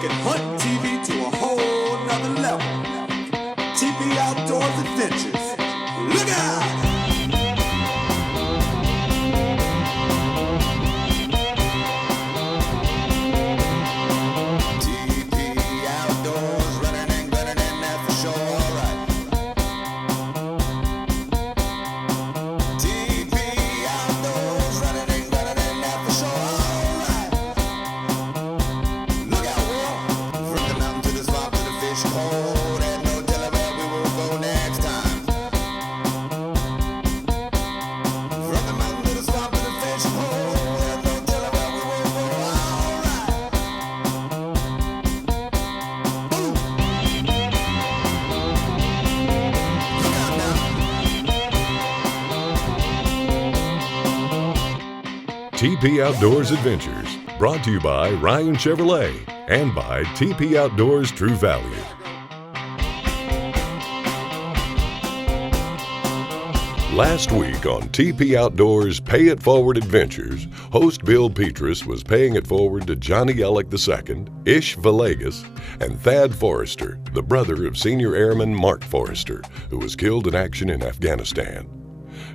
taking hunting TV to a whole nother level. TP Outdoors Adventures. Look out! TP Outdoors Adventures, brought to you by Ryan Chevrolet and by TP Outdoors True Value. Last week on TP Outdoors Pay It Forward Adventures, host Bill Petrus was paying it forward to Johnny Ellick II, Ish Villegas, and Thad Forrester, the brother of Senior Airman Mark Forrester, who was killed in action in Afghanistan.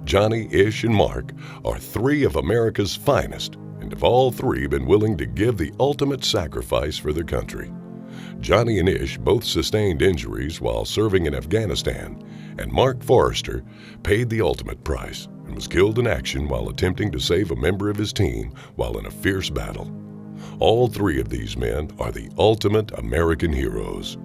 Johnny, Ish, and Mark are three of America's finest, and have all three been willing to give the ultimate sacrifice for their country. Johnny and Ish both sustained injuries while serving in Afghanistan, and Mark Forrester paid the ultimate price and was killed in action while attempting to save a member of his team while in a fierce battle. All three of these men are the ultimate American heroes.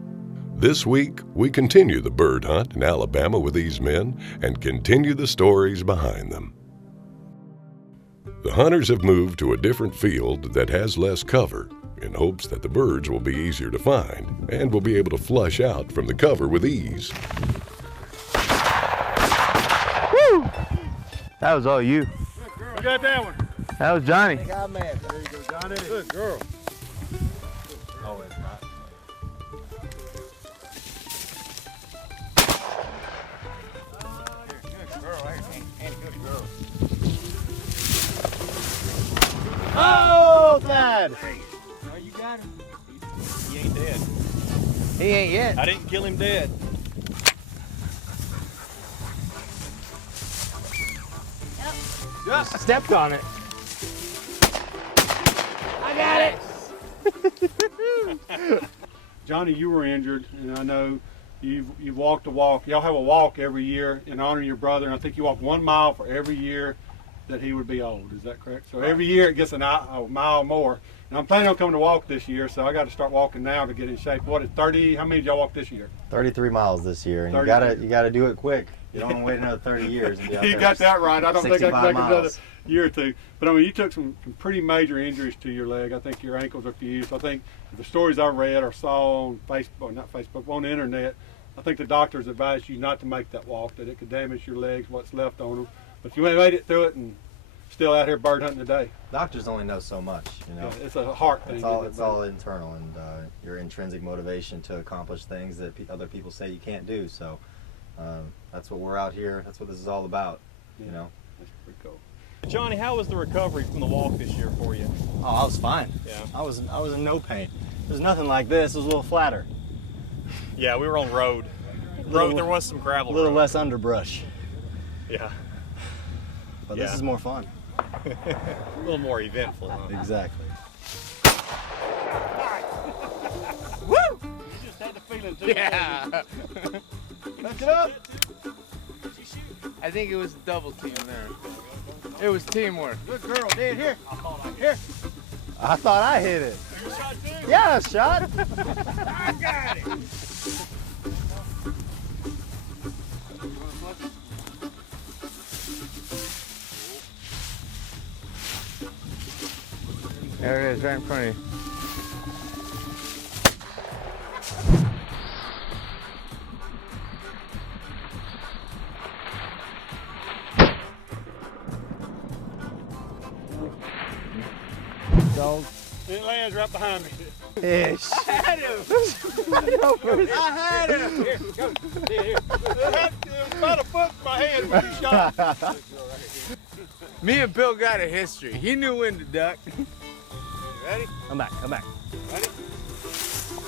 This week, we continue the bird hunt in Alabama with these men and continue the stories behind them. The hunters have moved to a different field that has less cover in hopes that the birds will be easier to find and will be able to flush out from the cover with ease. Woo! That was all you. Who got that one? That was Johnny. There you go, Johnny. Good girl. Oh, it's not. Good girl, and good girl. Oh, Thad! Oh, you got him. He ain't dead. He ain't yet. I didn't kill him dead. I stepped on it. I got it! Johnny, you were injured, and I know you've walked a walk. Y'all have a walk every year in honor of your brother, and I think you walk 1 mile for every year that he would be old. Is that correct? So every year it gets a mile more. And I'm planning on coming to walk this year, so I got to start walking now to get in shape. What is 30? How many did y'all walk this year? 33 miles this year, and you gotta do it quick. You don't want to wait another 30 years. And be out You there got that right. I don't think I can make miles. another year or two. But I mean, you took some pretty major injuries to your leg. I think your ankles are fused. I think the stories I read or saw on Facebook, not Facebook, on the internet, I think the doctors advised you not to make that walk, that it could damage your legs, what's left on them. But you made it through it and still out here bird hunting today. Doctors only know so much, you know. Yeah, it's a heart thing. It's all internal, and your intrinsic motivation to accomplish things that other people say you can't do. So that's what we're out here. That's what this is all about, you know. That's pretty cool. Johnny, how was the recovery from the walk this year for you? Oh, I was fine. Yeah. I was in no pain. There's nothing like this. It was a little flatter. Yeah, we were on road. There was some gravel. A little road. less underbrush. Yeah. But this is more fun. A little more eventful, huh? Exactly. Woo! You just had the feeling too. Yeah. Lift it up. I think it was double team there. It was teamwork. Good girl, Dad. Here. Here. I thought I hit it. You shot too? Yeah, I shot. I got it. There it is, right in front of you. Dog. It lands right behind me. Ish. I had him. I had him. Here, go. Here. It had about a foot in my hand when you shot. Me and Bill got a history. He knew when to duck. Ready? Come back. Ready?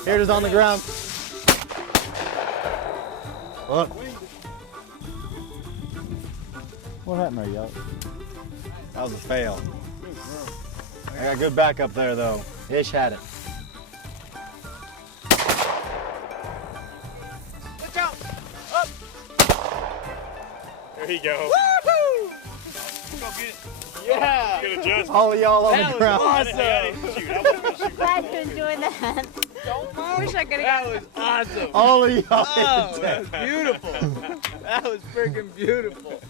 Here it is on the ground. Look. What happened there, y'all? That was a fail. I got good backup there, though. Ish had it. Look out! Up! There you go. Woohoo! Go get it. Yeah! Good adjustment. All of y'all on That the was ground. awesome. I didn't shoot. I wasn't gonna shoot. Glad you enjoyed that. I wish I could That have. was awesome. All of y'all. Oh, that was beautiful. That was freaking beautiful.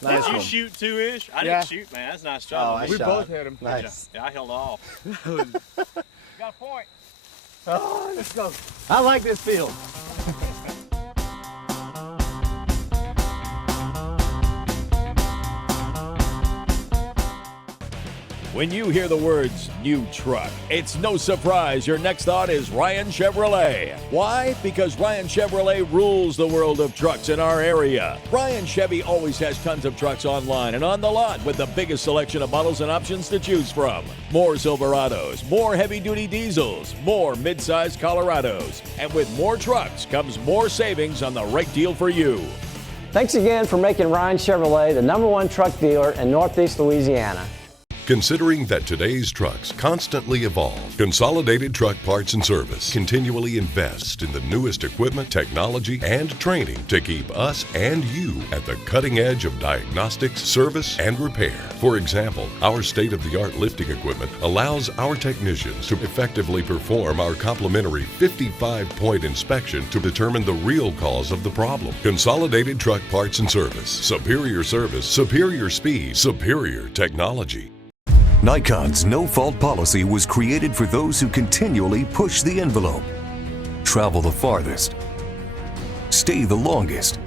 Nice Did you one. shoot 2-ish? I Yeah. didn't shoot, man. That's a nice Oh, job. I We shot. both hit him. Nice. Yeah, I held off. Got a point. Oh, Let's go. I like this field. When you hear the words new truck, it's no surprise your next thought is Ryan Chevrolet. Why? Because Ryan Chevrolet rules the world of trucks in our area. Ryan Chevy always has tons of trucks online and on the lot with the biggest selection of models and options to choose from. More Silverados, more heavy-duty diesels, more mid-size Colorados. And with more trucks comes more savings on the right deal for you. Thanks again for making Ryan Chevrolet the #1 truck dealer in Northeast Louisiana. Considering that today's trucks constantly evolve, Consolidated Truck Parts and Service continually invests in the newest equipment, technology, and training to keep us and you at the cutting edge of diagnostics, service, and repair. For example, our state-of-the-art lifting equipment allows our technicians to effectively perform our complimentary 55-point inspection to determine the real cause of the problem. Consolidated Truck Parts and Service. Superior service, superior speed, superior technology. Nikon's no-fault policy was created for those who continually push the envelope, travel the farthest, stay the longest,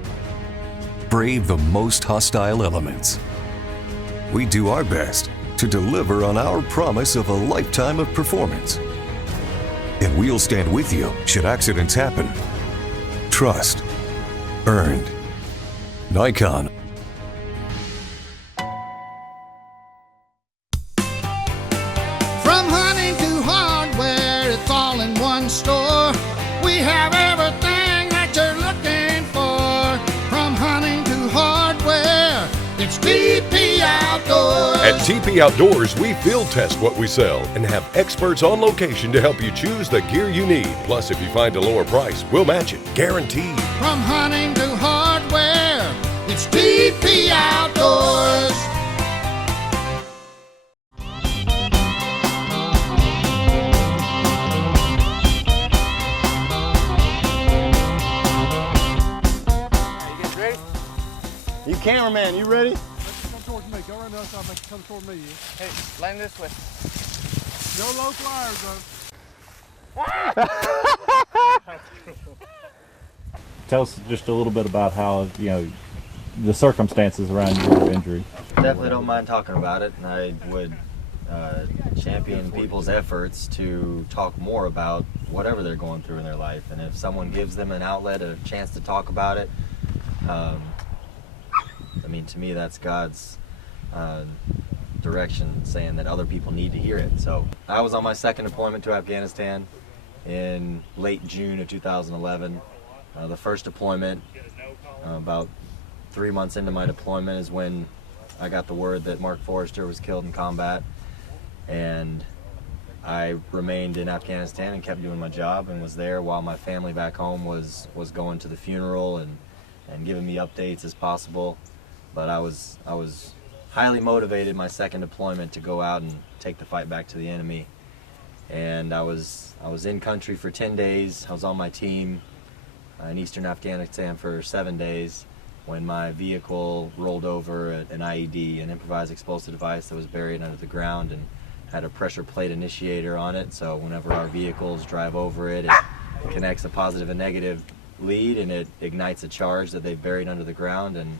brave the most hostile elements. We do our best to deliver on our promise of a lifetime of performance. And we'll stand with you should accidents happen. Trust earned. Nikon. From hunting to hardware, it's all in one store. We have everything that you're looking for. From hunting to hardware, it's TP Outdoors. At TP Outdoors, we field test what we sell and have experts on location to help you choose the gear you need. Plus, if you find a lower price, we'll match it, guaranteed. From hunting to hardware, it's TP Outdoors. You guys ready? You cameraman, you ready? Come towards me. Go around the other side. Make it come toward me. Hey, land this way. No low flyers, though. Tell us just a little bit about how, the circumstances around your injury. Definitely don't mind talking about it, and I would champion people's efforts to talk more about whatever they're going through in their life. And if someone gives them an outlet, a chance to talk about it, to me that's God's direction, saying that other people need to hear it. So I was on my second deployment to Afghanistan in late June of 2011. The first deployment, about 3 months into my deployment, is when I got the word that Mark Forrester was killed in combat. And I remained in Afghanistan and kept doing my job and was there while my family back home was going to the funeral and giving me updates as possible. But I was highly motivated my second deployment to go out and take the fight back to the enemy. And I was in country for 10 days. I was on my team in eastern Afghanistan for 7 days when my vehicle rolled over an IED, an improvised explosive device that was buried under the ground and had a pressure plate initiator on it. So whenever our vehicles drive over it, it connects a positive and negative lead, and it ignites a charge that they've buried under the ground and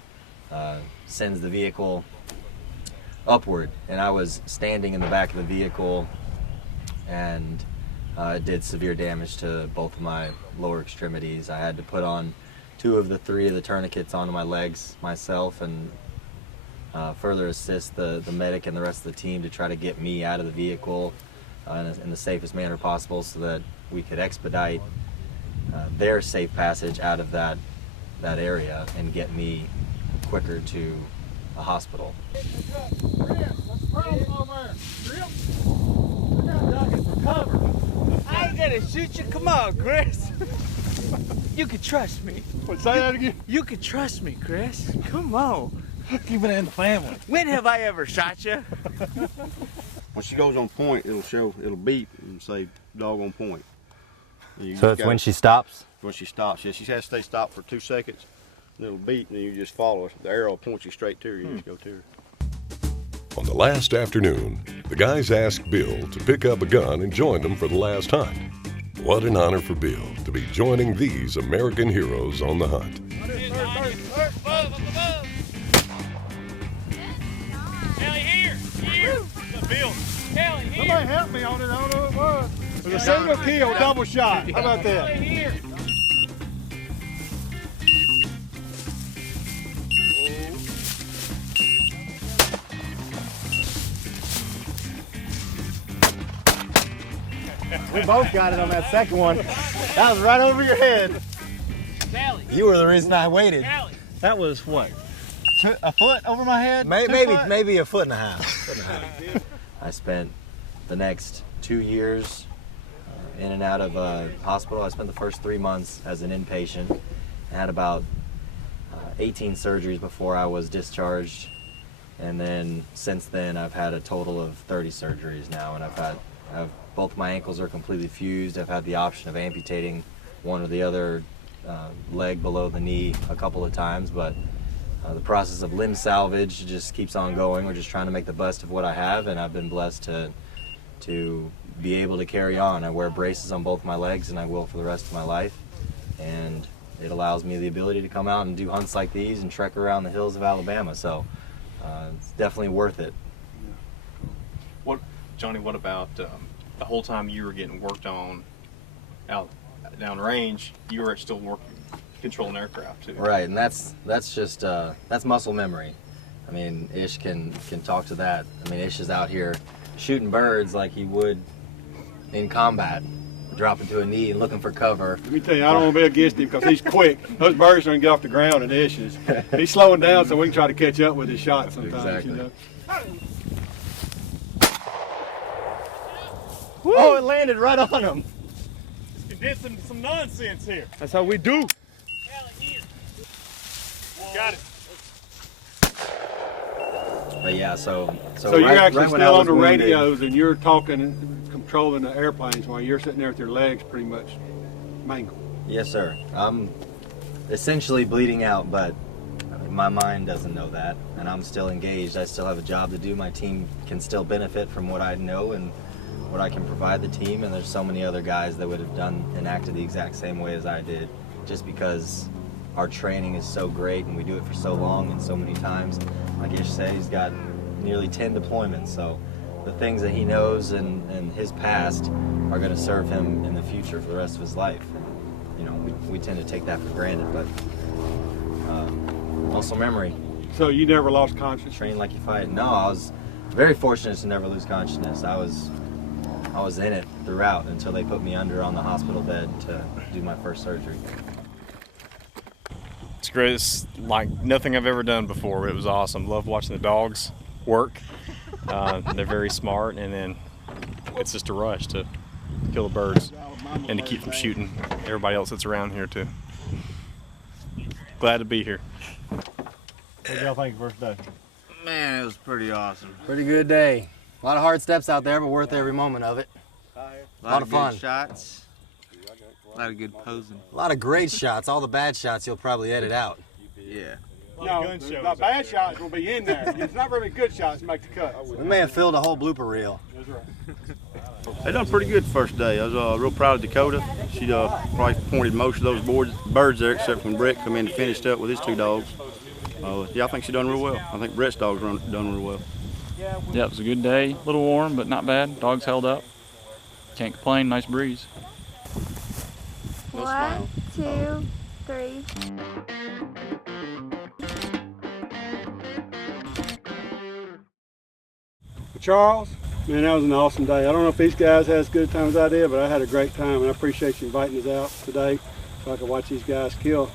sends the vehicle upward. And I was standing in the back of the vehicle, and it did severe damage to both of my lower extremities. I had to put on 2 of the 3 of the tourniquets onto my legs myself and further assist the medic and the rest of the team to try to get me out of the vehicle. in the safest manner possible so that we could expedite their safe passage out of that area and get me quicker to a hospital. I ain't gonna shoot you. Come on, Chris. You can trust me. Say that again? You can trust me, Chris. Come on. Keep it in the family. When have I ever shot you? When she goes on point, it'll beep and say dog on point. So it's when she stops? When she stops, yeah. She has to stay stopped for 2 seconds, and it'll beep, and then you just follow it. The arrow points you straight to her, you just go to her. On the last afternoon, the guys asked Bill to pick up a gun and join them for the last hunt. What an honor for Bill to be joining these American heroes on the hunt. Somebody help me on it. I don't know what it was. It was a single kill, double shot. How about that? We both got it on that second one. That was right over your head. You were the reason I waited. That was what? A foot over my head? Maybe a foot and a half. I spent the next 2 years in and out of a hospital. I spent the first 3 months as an inpatient. I had about 18 surgeries before I was discharged. And then since then, I've had a total of 30 surgeries now. And both my ankles are completely fused. I've had the option of amputating one or the other leg below the knee a couple of times, but the process of limb salvage just keeps on going. We're just trying to make the best of what I have, and I've been blessed to be able to carry on. I wear braces on both my legs, and I will for the rest of my life, and it allows me the ability to come out and do hunts like these and trek around the hills of Alabama, so it's definitely worth it. Johnny, what about the whole time you were getting worked on out down range, you were still controlling aircraft too? Right, and that's just that's muscle memory. I mean, Ish can talk to that. I mean, Ish is out here shooting birds like he would in combat, dropping to a knee and looking for cover. Let me tell you, I don't want to be against him because he's quick. Those birds don't get off the ground and Ish is. He's slowing down so we can try to catch up with his shots sometimes. Exactly. You know? Oh, it landed right on him. Just condensing some nonsense here. That's how we do. Got it. But yeah, so you're actually when I still was on the wounded, radios and you're talking and controlling the airplanes while you're sitting there with your legs pretty much mangled. Yes, sir. I'm essentially bleeding out, but my mind doesn't know that, and I'm still engaged. I still have a job to do. My team can still benefit from what I know and what I can provide the team, and there's so many other guys that would have done and acted the exact same way as I did, just because our training is so great and we do it for so long and so many times. Like Ish said, he's got nearly 10 deployments, so the things that he knows and his past are going to serve him in the future for the rest of his life. And, you know, we tend to take that for granted, but muscle memory. So you never lost consciousness? Train like you fight. No, I was very fortunate to never lose consciousness. I was in it throughout until they put me under on the hospital bed to do my first surgery. It's great. It's like nothing I've ever done before. It was awesome. Love watching the dogs work. They're very smart, and then it's just a rush to kill the birds and to keep from shooting everybody else that's around here too. Glad to be here. What do y'all think first day? Man, it was pretty awesome. Pretty good day. A lot of hard steps out there, but worth every moment of it. A lot of fun. Good shots. A lot of good posing. A lot of great shots. All the bad shots you'll probably edit out. Yeah. No, the bad shots will be in there. It's not really good shots to make the cut. We may have filled a whole blooper reel. That's right. They done pretty good the first day. I was real proud of Dakota. She probably pointed most of those birds there, except when Brett come in and finished up with his 2 dogs. Yeah, I think she done real well. I think Brett's dogs done real well. Yeah, it was a good day. A little warm, but not bad. Dogs held up. Can't complain. Nice breeze. 1, 2, 3. Charles, Man, that was an awesome day. I don't know if these guys had as good a time as I did, but I had a great time, and I appreciate you inviting us out today so I can watch these guys kill.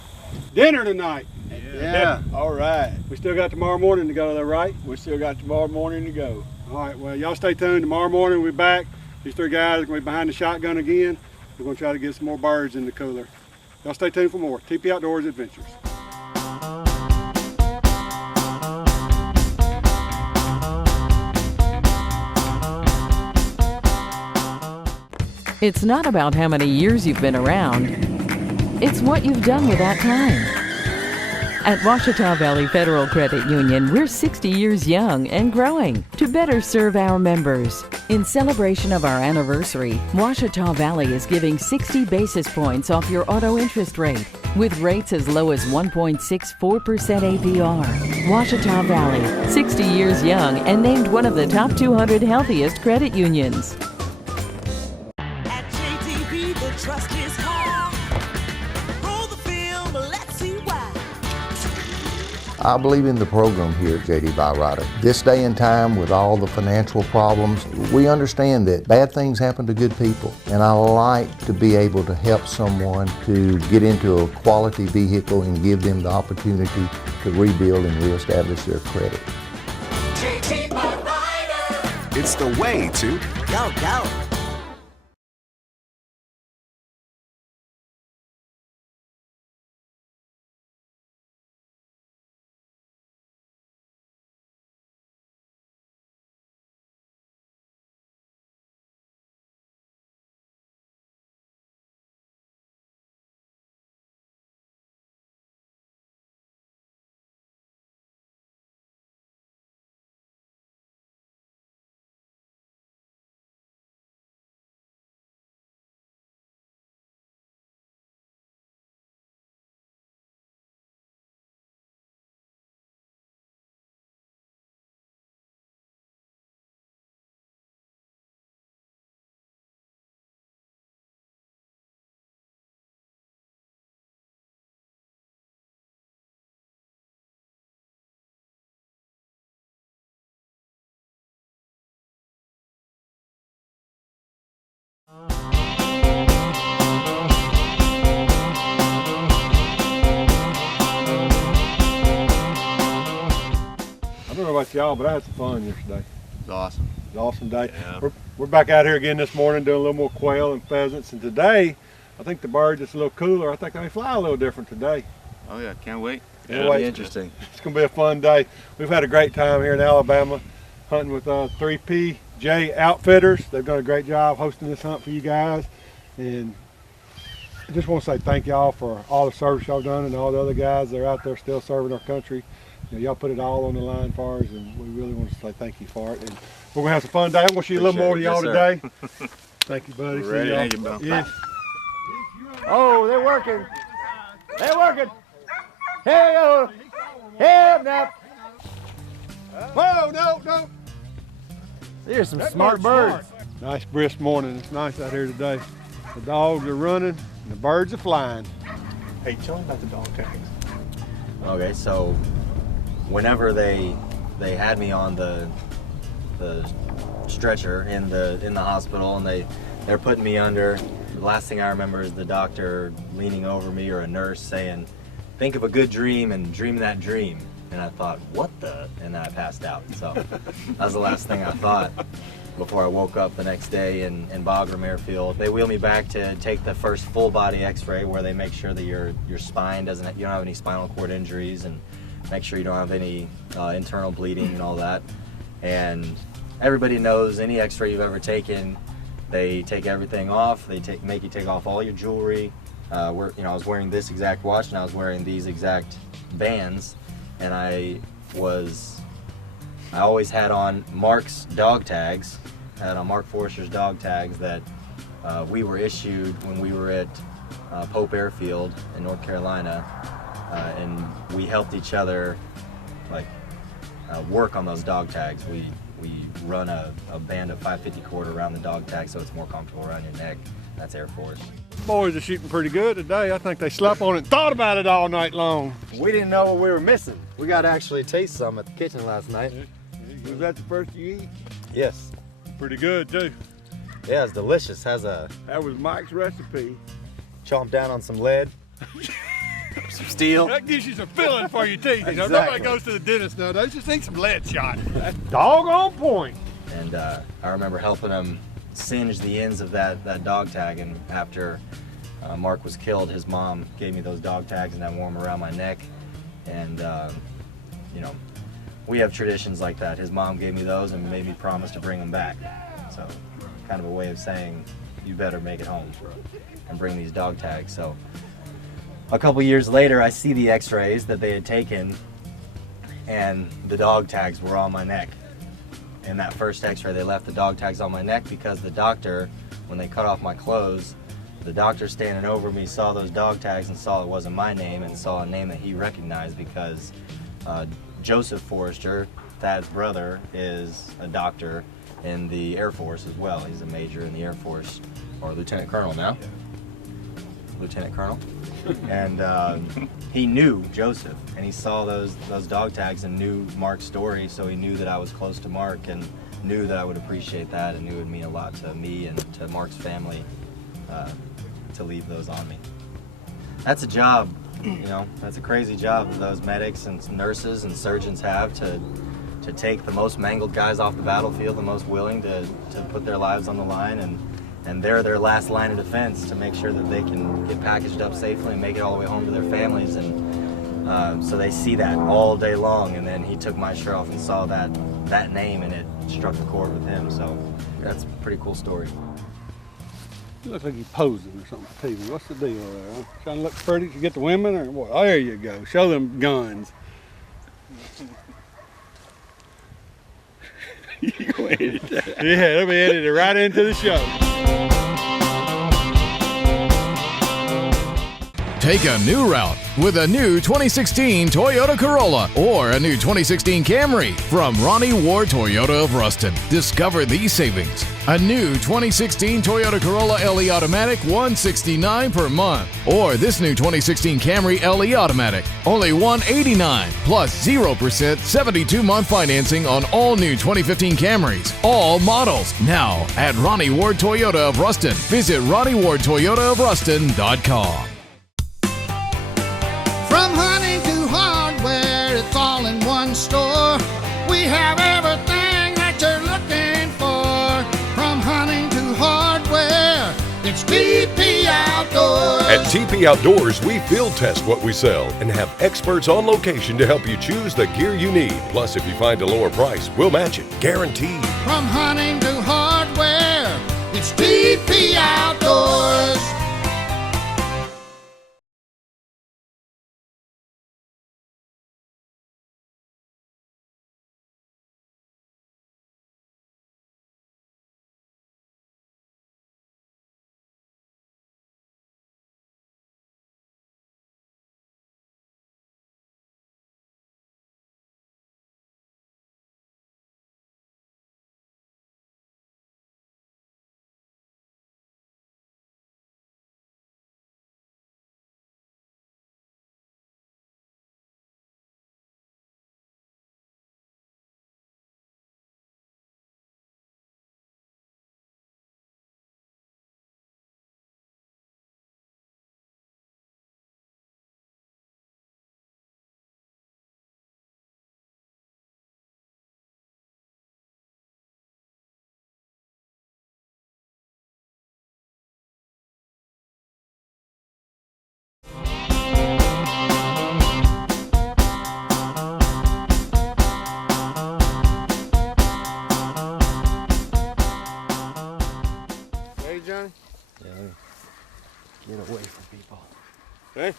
Dinner tonight. Yeah. All right. We still got tomorrow morning to go, though, right? We still got tomorrow morning to go. All right, well, y'all stay tuned. Tomorrow morning we'll be back. These three guys are going to be behind the shotgun again. We're going to try to get some more birds in the cooler. Y'all stay tuned for more TP Outdoors Adventures. It's not about how many years you've been around. It's what you've done with that time. At Ouachita Valley Federal Credit Union, we're 60 years young and growing to better serve our members. In celebration of our anniversary, Ouachita Valley is giving 60 basis points off your auto interest rate, with rates as low as 1.64% APR. Ouachita Valley, 60 years young and named one of the top 200 healthiest credit unions. Trust is high. Roll the film, let's see why. I believe in the program here at J.D. Byrider. This day and time with all the financial problems, we understand that bad things happen to good people. And I like to be able to help someone to get into a quality vehicle and give them the opportunity to rebuild and reestablish their credit. J.D. Byrider. It's the way to Go. I don't know about y'all, but I had some fun yesterday. It's awesome. It was an awesome day. Yeah. We're back out here again this morning doing a little more quail and pheasants, and today I think the birds it's a little cooler. I think they may fly a little different today. Oh yeah, can't wait. It'll be interesting. It's going to be a fun day. We've had a great time here in Alabama hunting with 3PJ Outfitters. They've done a great job hosting this hunt for you guys, and I just want to say thank y'all for all the service y'all done and all the other guys that are out there still serving our country. You know, y'all put it all on the line for us, and we really want to say thank you for it. And we're going to have some fun day. I want to see a little more of y'all today. Thank you, buddy. We're ready. See y'all. Thank you, Bill. Yes. Oh, they're working. They're working. Hey, hey, now. Whoa, no. Here's some That smart bird's birds. Nice brisk morning. It's nice out here today. The dogs are running and the birds are flying. Hey, tell me about the dog tags. Okay, so whenever they had me on the stretcher in the hospital and they're putting me under, the last thing I remember is the doctor leaning over me or a nurse saying, "Think of a good dream and dream that dream." And I thought, what the? And then I passed out. So that was the last thing I thought before I woke up the next day in Bagram Airfield. They wheeled me back to take the first full body x-ray where they make sure that your spine you don't have any spinal cord injuries and make sure you don't have any internal bleeding and all that. And everybody knows any x-ray you've ever taken, they take everything off, they make you take off all your jewelry. I was wearing this exact watch and I was wearing these exact bands, and I always had on Mark's dog tags. I had on Mark Forrester's dog tags that we were issued when we were at Pope Airfield in North Carolina, and we helped each other work on those dog tags. We run a band of 550 cord around the dog tag so it's more comfortable around your neck. That's Air Force. Boys are shooting pretty good today. I think they slept on it and thought about it all night long. We didn't know what we were missing. We got to actually taste some at the kitchen last night. Was that the first you eat? Yes. Pretty good too. Yeah, it's delicious. Has a. That was Mike's recipe. Chomp down on some lead, some steel. That gives you some feeling for your teeth. You know, Exactly. nobody goes to the dentist now. They just need some lead shot. That's dog on point. And I remember helping him singe the ends of that dog tag. And after Mark was killed, his mom gave me those dog tags, and I wore them around my neck. And you know, we have traditions like that. His mom gave me those and made me promise to bring them back. So, kind of a way of saying, you better make it home and bring these dog tags. So, a couple years later, I see the x-rays that they had taken, and the dog tags were on my neck. In that first x-ray, they left the dog tags on my neck because the doctor, when they cut off my clothes, the doctor standing over me saw those dog tags and saw it wasn't my name, and saw a name that he recognized because Joseph Forrester, Thad's brother, is a doctor in the Air Force as well. He's a major in the Air Force, or lieutenant colonel now. Lieutenant colonel. And he knew Joseph, and he saw those dog tags and knew Mark's story, so he knew that I was close to Mark and knew that I would appreciate that and knew it would mean a lot to me and to Mark's family to leave those on me. That's a job, you know, that's a crazy job that those medics and nurses and surgeons have to take the most mangled guys off the battlefield, the most willing to put their lives on the line, and they're their last line of defense to make sure that they can get packaged up safely and make it all the way home to their families. And so they see that all day long, and then he took my shirt off and saw that name, and it struck the chord with him. So that's a pretty cool story. You look like you're posing or something for TV. What's the deal there? Huh? Trying to look pretty to get the women or what? Oh, there you go. Show them guns. You go edit that. Yeah, let me edit it right into the show. Take a new route with a new 2016 Toyota Corolla or a new 2016 Camry from Ronnie Ward Toyota of Ruston. Discover these savings. A new 2016 Toyota Corolla LE Automatic, $169 per month. Or this new 2016 Camry LE Automatic, only $189 plus 0% 72-month financing on all new 2015 Camrys. All models now at Ronnie Ward Toyota of Ruston. Visit RonnieWardToyotaofRuston.com. From hunting to hardware, it's all in one store. We have everything that you're looking for. From hunting to hardware, it's TP Outdoors. At TP Outdoors, we field test what we sell and have experts on location to help you choose the gear you need. Plus, if you find a lower price, we'll match it, guaranteed. From hunting to hardware, it's TP Outdoors. Ready, Johnny? Yeah, get away from people. Okay.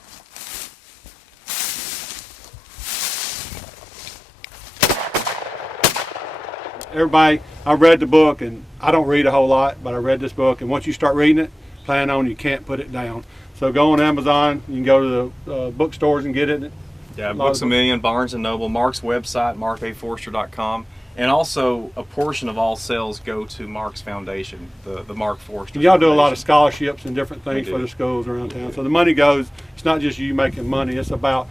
Everybody, I read the book, and I don't read a whole lot, but I read this book, and once you start reading it, plan on you can't put it down. So go on Amazon, you can go to the bookstores and get it. Yeah, Books A Million, Barnes & Noble, Mark's website, markaforster.com. And also, a portion of all sales go to Mark's Foundation, the Mark Forster. And y'all do a lot of scholarships and different things We for do. the schools around town. So the money goes, it's not just you making money, it's about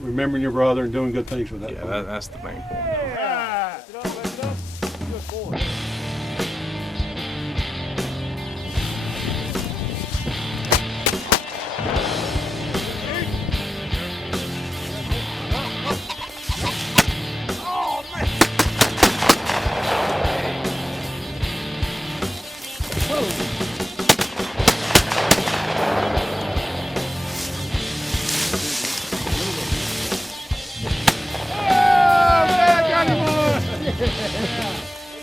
remembering your brother and doing good things with that. Yeah, that's the main point.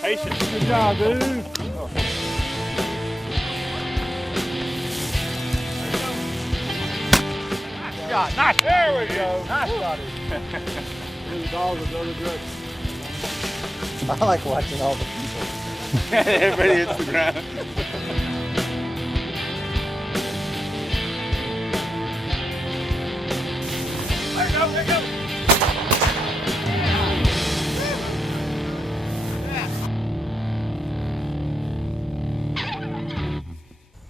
Patient. Good job, dude. shot. Nice. There we go. Nice shot. The dogs will go the direction. I like watching all the people. Everybody hits the ground. There you go.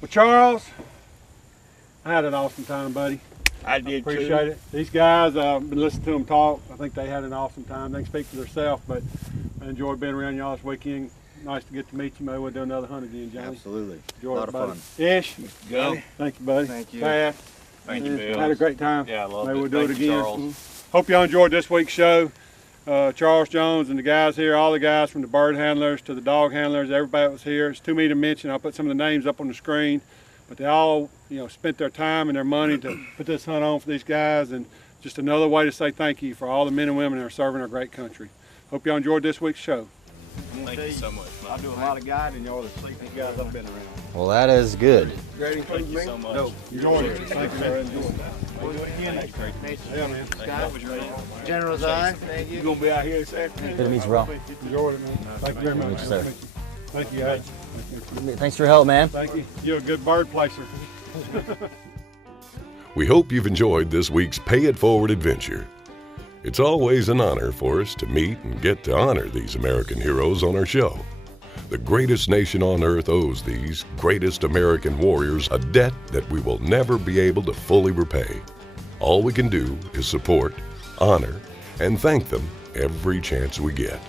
Well, Charles, I had an awesome time, buddy. I did too. Appreciate it. These guys, I've been listening to them talk. I think they had an awesome time. They can speak for themselves, but I enjoyed being around y'all this weekend. Nice to get to meet you. Maybe we'll do another hunt again, Johnny. Absolutely. Enjoy a lot it, of buddy. fun. Ish. Go. Thank you, buddy. Thank you. Pat. Thank you, Bill. Had a great time. Yeah, I loved Maybe it. we'll do Thank it you, again. Charles. Hope y'all enjoyed this week's show. Charles Jones and the guys here, all the guys from the bird handlers to the dog handlers, everybody that was here. It's too many to mention. I'll put some of the names up on the screen. But they all, spent their time and their money to put this hunt on for these guys, and just another way to say thank you for all the men and women that are serving our great country. Hope y'all enjoyed this week's show. Thank you so much. I do a lot of guiding, y'all the safest guys I've been around. Well, that is good. Thank you so much. No, Enjoyed it. Thank you, man. We'll do it again next week. Yeah, man. Scott, General's Eye. Thank you you. gonna be out here this afternoon? Good to meet you, bro. Enjoyed it, man. Thank you very much. Thank you, sir. Thank you, guys. Thanks for your help, man. Thank you. You're a good bird placer. We hope you've enjoyed this week's Pay It Forward adventure. It's always an honor for us to meet and get to honor these American heroes on our show. The greatest nation on earth owes these greatest American warriors a debt that we will never be able to fully repay. All we can do is support, honor, and thank them every chance we get.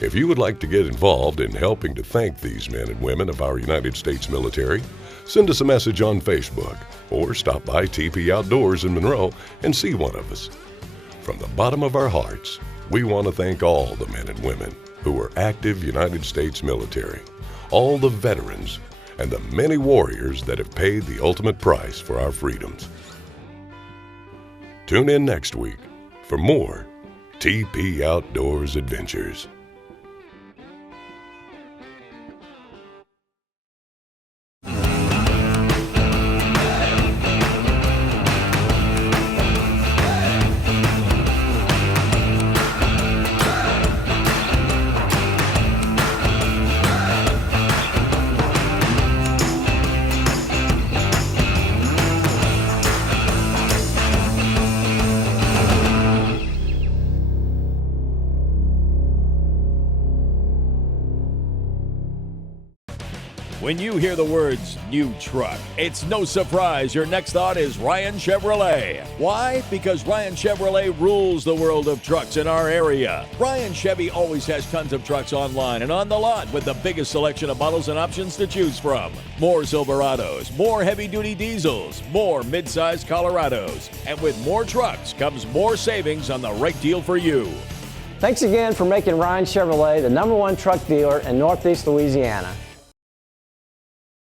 If you would like to get involved in helping to thank these men and women of our United States military, send us a message on Facebook or stop by TP Outdoors in Monroe and see one of us. From the bottom of our hearts, we want to thank all the men and women who are active United States military, all the veterans, and the many warriors that have paid the ultimate price for our freedoms. Tune in next week for more TP Outdoors adventures. When you hear the words new truck, it's no surprise your next thought is Ryan Chevrolet. Why? Because Ryan Chevrolet rules the world of trucks in our area. Ryan Chevy always has tons of trucks online and on the lot with the biggest selection of models and options to choose from. More Silverados, more heavy-duty diesels, more mid-size Colorados. And with more trucks comes more savings on the right deal for you. Thanks again for making Ryan Chevrolet the #1 truck dealer in Northeast Louisiana.